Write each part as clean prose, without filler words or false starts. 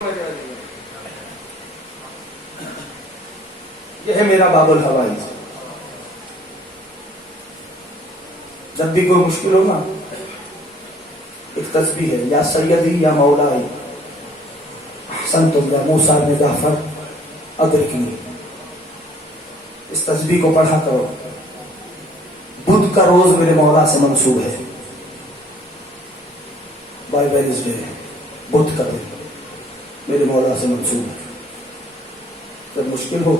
یہ ہے میرا باب الحوائی. جب بھی کوئی مشکل ہو نا ایک تسبیح ہے، یا سیدی یا مولائی احسنتم یا موسیٰ بن جعفر ادرکنی. اس تسبیح کو پڑھا کرو. بدھ کا روز میرے مولا سے منسوب ہے، بائی وینسڈے بدھ کا دن میرے مولا سے منسوب ہے. جب مشکل ہو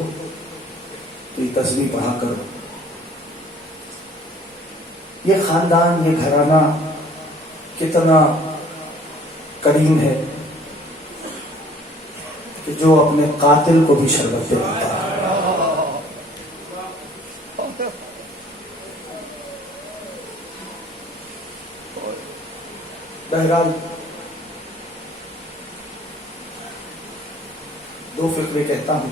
تو یہ تسبیح پڑھا کرو. یہ خاندان، یہ گھرانہ کتنا کریم ہے کہ جو اپنے قاتل کو بھی شربت دیتا ہے. بہرحال دو فکرے کہتا ہوں.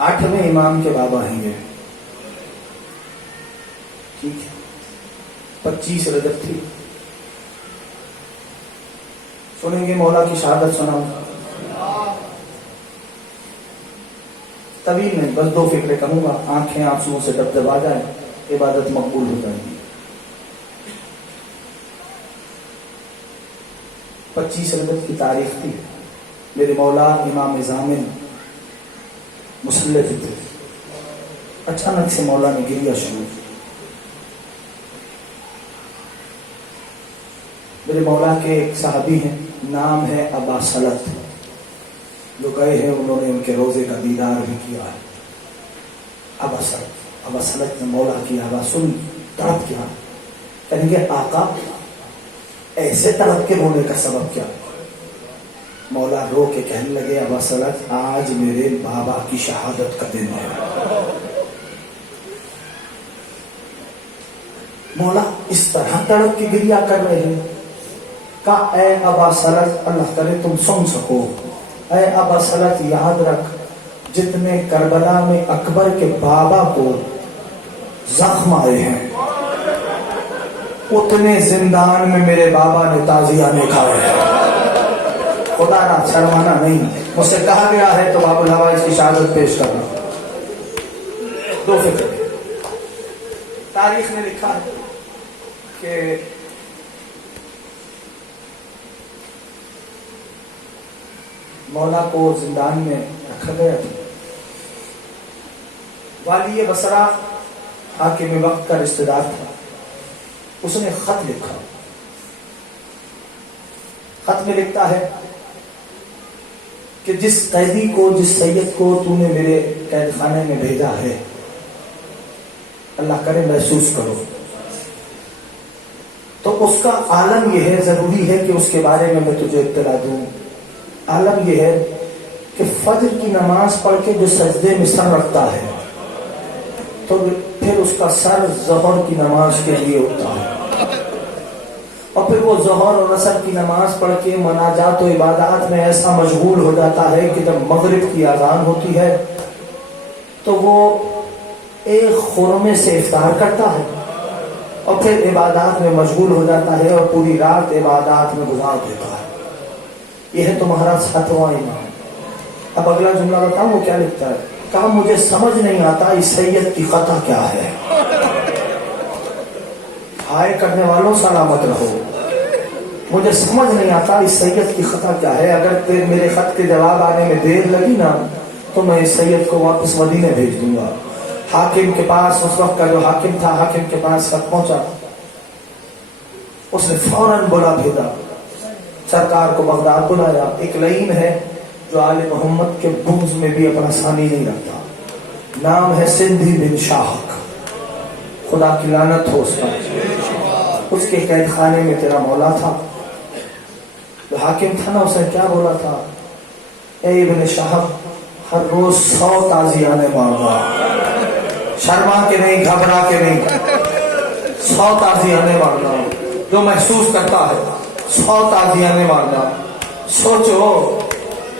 آٹھویں امام کے بابا ہیں یہ، ٹھیک ہے. 25 رجب تھی. سنیں گے مولا کی شہادت سناؤں. طویل نہیں، بس دو فکرے کہوں گا، آنکھیں آنسوؤں سے دبدبا جائیں، عبادت مقبول ہو جائے گی. 25 رجب کی تاریخ تھی. میرے مولا امام ضامن مسلح تھے. اچانک سے مولا نے گریہ شروع کی. میرے مولا کے ایک صحابی ہیں، نام ہے ابا سلط، جو گئے ہیں انہوں نے ان کے روزے کا دیدار بھی کیا ہے. ابا سلط نے مولا کی آواز سن، تڑپ کیا، کہیں گے آقا ایسے تڑپ کے رونے کا سبب کیا؟ مولا رو کے کہنے لگے ابا سلط آج میرے بابا کی شہادت کا دن ہے. مولا اس طرح تڑپ کے گریہ کر رہے ہیں. کہا اے ابا سلط اللہ کرے تم سن سکو، اے ابا سلط یاد رکھ جتنے کربلا میں اکبر کے بابا کو زخم آئے ہیں اتنے زندان میں میرے بابا نے تازیانے کھائے ہیں. خدا را شرمانا نہیں، مجھ سے کہا گیا ہے تو باب الحوائی کی شہادت پیش کرنا. دو فکر. تاریخ میں لکھا ہے کہ مولا کو زندان میں رکھا گیا تھا. والی بصرہ حاکم وقت کا رشتہ دار تھا. اس نے خط لکھا. خط میں لکھتا ہے کہ جس قیدی کو، جس سید کو تو نے میرے قید خانے میں بھیجا ہے اللہ کرے محسوس کرو. تو اس کا عالم یہ ہے، ضروری ہے کہ اس کے بارے میں تجھے اطلاع دوں. عالم یہ ہے کہ فجر کی نماز پڑھ کے جو سجدے میں سر رکھتا ہے تو پھر اس کا سر ظہر کی نماز کے لیے اٹھتا ہے، اور پھر وہ ظہر اور عصر کی نماز پڑھ کے مناجات و عبادات میں ایسا مشغول ہو جاتا ہے کہ جب مغرب کی اذان ہوتی ہے تو وہ ایک خرمے سے افطار کرتا ہے اور پھر عبادات میں مشغول ہو جاتا ہے اور پوری رات عبادات میں گزار دیتا ہے. یہ ہے تمہارا 7واں امام. اب اگلا جملہ بتاؤں وہ کیا لکھتا ہے. کہا مجھے سمجھ نہیں آتا اس سید کی خطا کیا ہے. ہائے کرنے والوں سلامت رہو. مجھے سمجھ نہیں آتا اس سید کی خطا کیا ہے. اگر میرے خط کے جواب آنے میں دیر لگی نا تو میں اس سید کو واپس مدینے بھیج دوں گا. حاکم کے پاس، اس وقت کا جو حاکم تھا، حاکم کے پاس خط پہنچا. اس نے فوراً بلا بھیجا، سرکار کو بغداد بلایا. ایک لعین ہے جو آل محمد کے بغض میں بھی اپنا ثانی نہیں رکھتا، نام ہے سندھی بن شاہق. خدا کی لعنت ہو اس پر. اس کے قید خانے میں تیرا مولا تھا. جو حاکم تھا نا، اس نے کیا بولا تھا، اے ابن شاہق ہر روز 100 تازیانے مارنا، شرما کے نہیں، گھبرا کے نہیں، 100 تازیانے مارنا. جو محسوس کرتا ہے 100 تازیانے مارنا. سوچو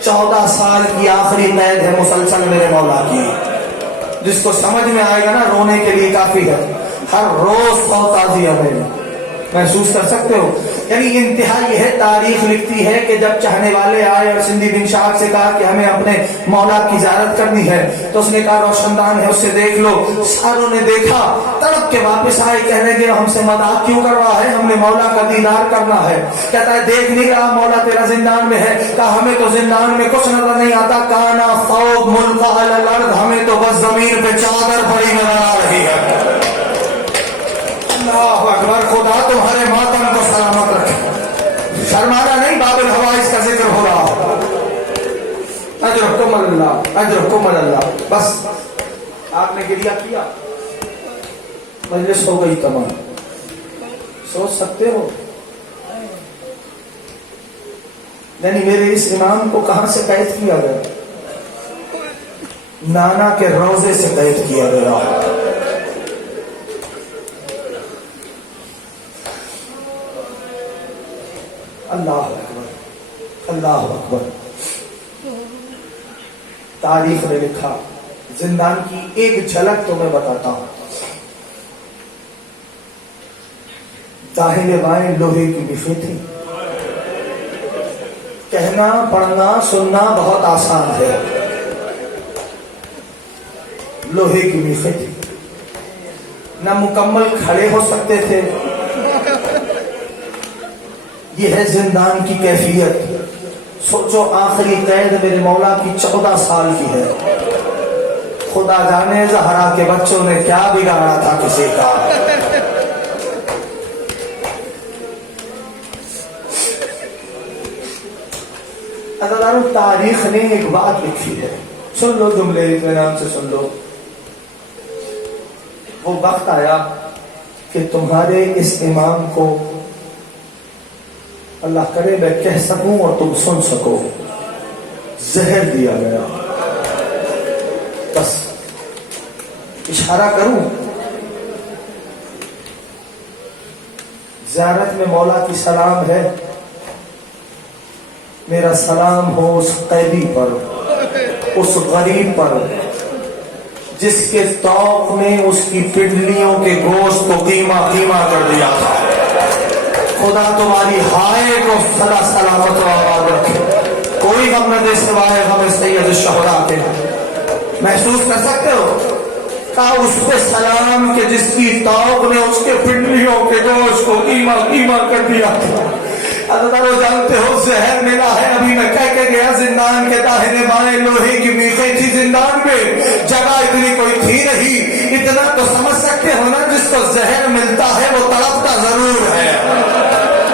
14 سال کی آخری قید ہے مسلسل میرے مولا کی. جس کو سمجھ میں آئے گا نا رونے کے لیے کافی ہے. ہر روز 100 تعزیہ میں محسوس کر سکتے ہو؟ یعنی انتہا یہ ہے، تاریخ لکھتی ہے کہ جب چاہنے والے آئے اور سندھی بن شہاب سے کہا کہ ہمیں اپنے مولا کی زیارت کرنی ہے، تو اس نے کہا روشن دان ہے، اس سے دیکھ لو۔ ساروں نے دیکھا، تڑپ کے واپس آئے، کہنے لگے ہم سے مذاق کیوں کر رہا ہے، ہم نے مولا کا دیدار کرنا ہے۔ کہتا ہے دیکھ نہیں رہا مولا تیرا زندان میں ہے؟ کہا ہمیں تو زندان میں کچھ نظر نہیں آتا، کانا فوق ملقا علی الارض، ہمیں تو بس زمین پہ چادر پڑی نظر آ رہی ہے۔ اللہ اکبر، خدا تمہارے ماتم کو سلامت رکھے۔ شرمانا نہیں، باب الحوائج کا ذکر ہو رہا۔ اجرکم اللہ، اجرکم اللہ۔ بس آپ نے گریہ کیا، مجلس ہو گئی تمام۔ سوچ سکتے ہو یعنی میرے اس امام کو کہاں سے قید کیا گیا؟ نانا کے روزے سے قید کیا گیا۔ اللہ اکبر، اللہ اکبر۔ تاریخ نے لکھا، زندان کی ایک جھلک تو میں بتاتا ہوں۔ داہنے بائیں لوہے کی بفیں تھی، کہنا پڑھنا سننا بہت آسان ہے۔ لوہے کی بفیں تھی، نہ مکمل کھڑے ہو سکتے تھے۔ یہ ہے زندان کی کیفیت۔ سوچو آخری قید میرے مولا کی 14 سال کی ہے۔ خدا جانے زہرا کے بچوں نے کیا بگاڑا تھا کسی کا۔ عزیزانو، تاریخ نے ایک بات لکھی ہے، سن لو جملے اطمینان سے سن لو۔ وہ وقت آیا کہ تمہارے اس امام کو، اللہ کرے میں کہہ سکوں اور تم سن سکو، زہر دیا گیا۔ بس اشارہ کروں، زیارت میں مولا کی سلام ہے، میرا سلام ہو اس قیدی پر، اس غریب پر جس کے طوق نے اس کی پنڈلیوں کے گوشت کو قیمہ قیمہ کر دیا تھا۔ خدا تمہاری ہائے کو سدا سلامت و آباد رکھے۔ کوئی غم نہ دے سوائے غم سید الشہداء کے۔ محسوس کر سکتے ہو؟ کہا اس پہ سلام کہ جس کی طوق نے اس کے پنڈلیوں کے گوشت کو قیمہ قیمہ کر دیا تھا۔ اللہ جانتے ہو زہر ملا ہے، ابھی میں کہہ کے گیا زندان کے داہنے بائیں لوہے کی میخیں تھی، زندان میں جگہ اتنی کوئی تھی نہیں۔ اتنا تو سمجھ سکتے ہو نا، جس کو زہر ملتا ہے وہ تڑپتا ضرور ہے۔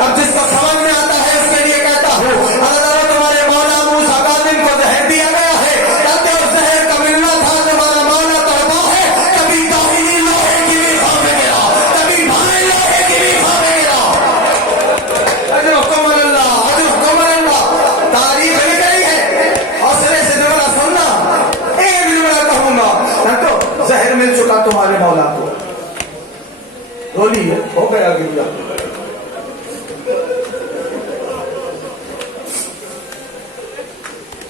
اب جس کو سمجھ میں آتا ہے اس کے لیے کہتا ہوں، اللہ تمہارے مولا موسیٰ کاظم کو زہر دیا گیا ہے، کہتے ہو زہر کا ملنا تھا، تمہارا مولا تڑپا ہے، کبھی داہنی لوہے کی میخوں میں گیا، کبھی بائیں لوہے کی میخوں میں گیا۔ اجرکم اللہ، اجرکم اللہ۔ تاریخ لکھ رہی ہے، حوصلے سے جملہ سننا، ایک جملہ کہوں گا، تو زہر مل چکا تمہارے مولا کو، رولی ہے، ہو گیا گریا۔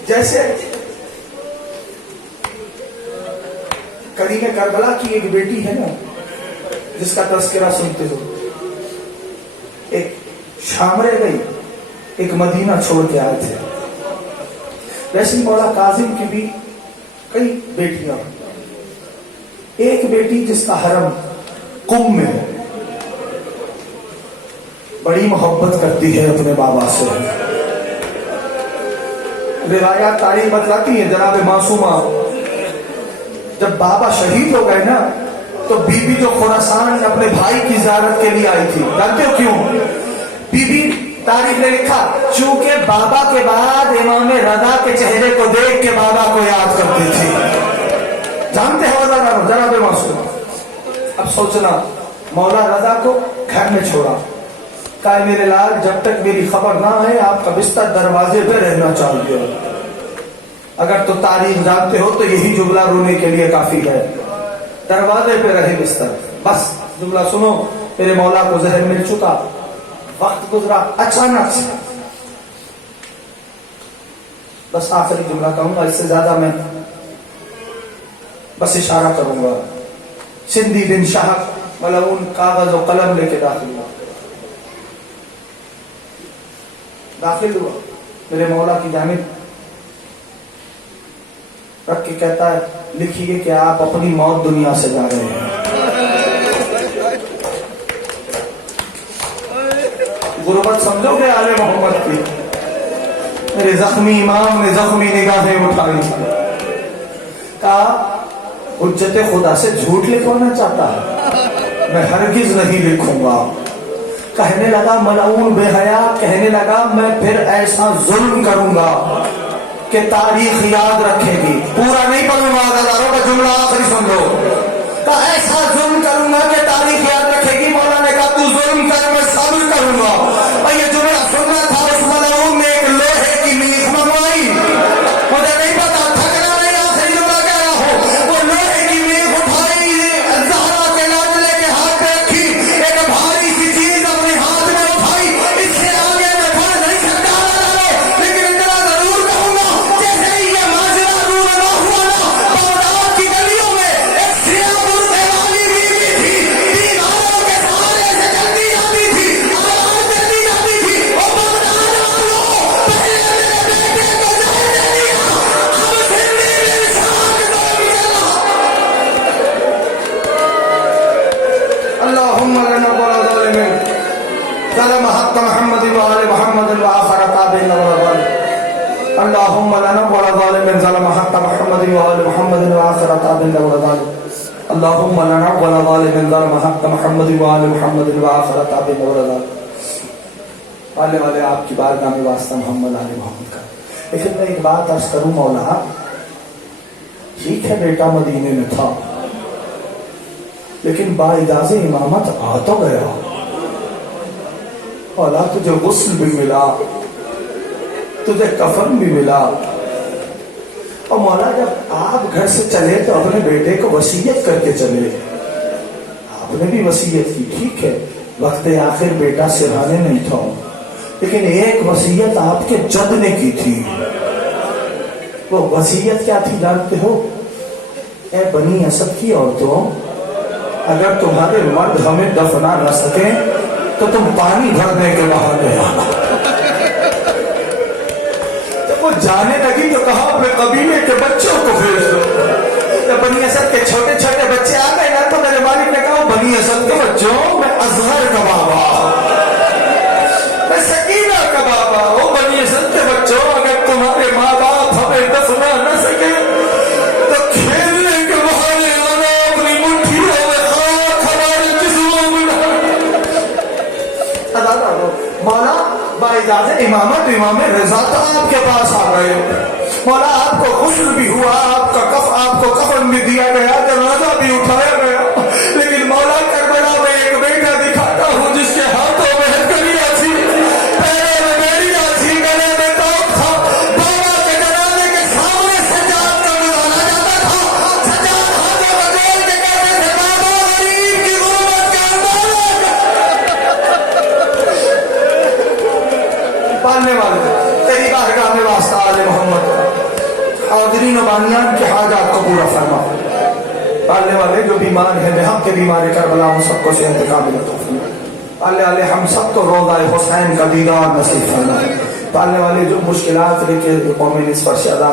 جیسے کریم کربلا کی ایک بیٹی ہے نا، جس کا تذکرہ سنتے ہو، ایک شام رہ گئی، ایک مدینہ چھوڑ کے آئے تھے۔ ویسے مولا کاظم کی بھی کئی بیٹیاں، ایک بیٹی جس کا حرم قم میں ہے، بڑی محبت کرتی ہے اپنے بابا سے۔ روایات تاریخ بتلاتی ہیں، جناب معصومہ جب بابا شہید ہو گئے نا، تو بی بی جو خراسان اپنے بھائی کی زیارت کے لیے آئی تھی، جانتے ہو کیوں؟ بی بی تاریخ نے لکھا چونکہ بابا کے بعد امام رضا کے چہرے کو دیکھ کے بابا کو یاد کرتی تھی۔ جانتے ہو جناب معصومہ؟ اب سوچنا، مولا رضا کو گھر میں چھوڑا، کہا میرے لال جب تک میری خبر نہ آئے آپ کا بستر دروازے پہ رہنا چاہیے۔ اگر تو تاریخ جانتے ہو تو یہی جملہ رونے کے لیے کافی ہے، دروازے پہ رہے بستر۔ بس جملہ سنو، میرے مولا کو زہر مل چکا، وقت گزرا اچانک سے۔ بس آخری جملہ کہوں گا، اس سے زیادہ میں بس اشارہ کروں گا۔ سندھی بن شہاب ملعون کاغذ و قلم لے کے داخل ہوا، داخل ہوا میرے مولا کی جانب رکھ کے کہتا ہے لکھیے کہ آپ اپنی موت دنیا سے جا رہے ہیں. غربت سمجھو گے آل محمد کی. میرے زخمی امام نے زخمی نگاہیں اٹھائی, کہا حجت خدا سے جھوٹ لکھوانا چاہتا ہے, میں ہرگز نہیں لکھوں گا. کہنے لگا ملعون بے حیا, کہنے لگا میں پھر ایسا ظلم کروں گا کہ تاریخ یاد رکھے گی. پورا نہیں پڑھوں گا, ہزاروں کا جملہ آخری سمجھو. کہا ایسا ظلم کروں گا کہ تاریخ یاد رکھے گی. مولا نے کہا تو ظلم کر, میں صبر کروں گا. اور یہ جملہ سننا تھا, اس ملعون نے ایک لوہے کی میخ منگوائی. مجھے نہیں پتا تھکنا نہیں, آخری جملہ کہہ رہا ہوں. وہ لوہے کی میخ اٹھائی, زہرا کے لاڈلے کے ہاتھ میں رکھی, ایک بھاری سی چیز اپنے ہاتھ میں اٹھائی. اس سے آگے میں پڑھ نہیں سکتا, لیکن اتنا ضرور کہوں گا جیسے ہی یہ ماجرا رونما ہوا نا, بغداد کی گلیوں میں ایک سیاہ برقع والی بیوی تھی, دیواروں کے سہارے سے چلتی جاتی تھی, آواز دیتی جاتی تھی. اور بغداد والوں, پہلے میرے بیٹے کو جانے دیا, اب زندگی انسان کو بھی چلا. اللهم لنا ولا ظالمين ظلم حق محمد وآل محمد وآخر تابعين ولا ظالم. اللهم لنا ولا ظالمين ظلم حق محمد وآل محمد وآخر تابعين ولا ظالم. اللهم لنا ولا ظالمين ظلم حق محمد وآل محمد وآخر تابعين ولا ظالم. والے والے آپ کی بارگاہ میں واسطہ محمد آل محمد کا. لیکن میں ایک بات عرض کروں مولا, ٹھیک ہے بیٹا مدینے میں تھا, لیکن بااجازِ امامت آ تو گیا. مولا تجھے غسل بھی ملا, تجھے کفن بھی ملا. اور مولا جب آپ گھر سے چلے تو اپنے بیٹے کو وصیت کر کے چلے. آپ نے بھی وصیت کی, ٹھیک ہے وقت آخر بیٹا سرہانے نہیں تھا, لیکن ایک وصیت آپ کے جد نے کی تھی. وہ وصیت کیا تھی جانتے ہو؟ اے بنی اسد کی عورتوں, اگر تمہارے مرد ہمیں دفنا نہ سکیں تو تم پانی بھرنے کے بہانے آنا. جب وہ جانے لگی تو کہا اپنے قبیلے کے بچوں کو بھیج دو. جب بنی اسد کے چھوٹے چھوٹے بچے آ گئے نا تو میرے مالک نے کہا بنی اسد کے بچوں, میں اصغر کا بابا, میں سکینہ کا بابا ہوں. بنی اسد کے بچوں, اگر تمہارے ماں باپ ہمیں دفنا نہ سکے تو کھیلنے کے بہانے آنا, اپنی مٹھیوں میں خاک ہمارے جسموں میں ڈالو. مولا بااجازِ امامت امام رضا تو آپ کے پاس آ گئے. مولا آپ کو غسل بھی ہوا, آپ کو کفن بھی دیا گیا, جنازہ بھی اٹھایا گیا. لیکن مولا کربلا میں ایک بیٹا دکھاتا ہوں جس کے ہاتھوں میں ہتھکڑیاں تھی, پیروں میں بیڑیاں تھی, گلے میں توپ تھا. بابا کے جنازے کے سامنے سجاد کا گزارا جاتا تھا. سجاد ہاتھوں میں جوڑ کے کہتے تھے بابا غریب کی غربت کے انداز. پالنے والے تیری بارگاہ میں واسطہ آل محمد, حاضرین و بانیان کے حاجات کو پورا فرما. پالنے والے جو بیمار ہیں بحق کے بیمار کربلا ان سب کو صحت کاملہ عطا فرما. پالنے والے ہم سب کو روضہ حسین کا دیدار نصیب فرما. پالنے والے جو مشکلات لے کے قوم نصف سے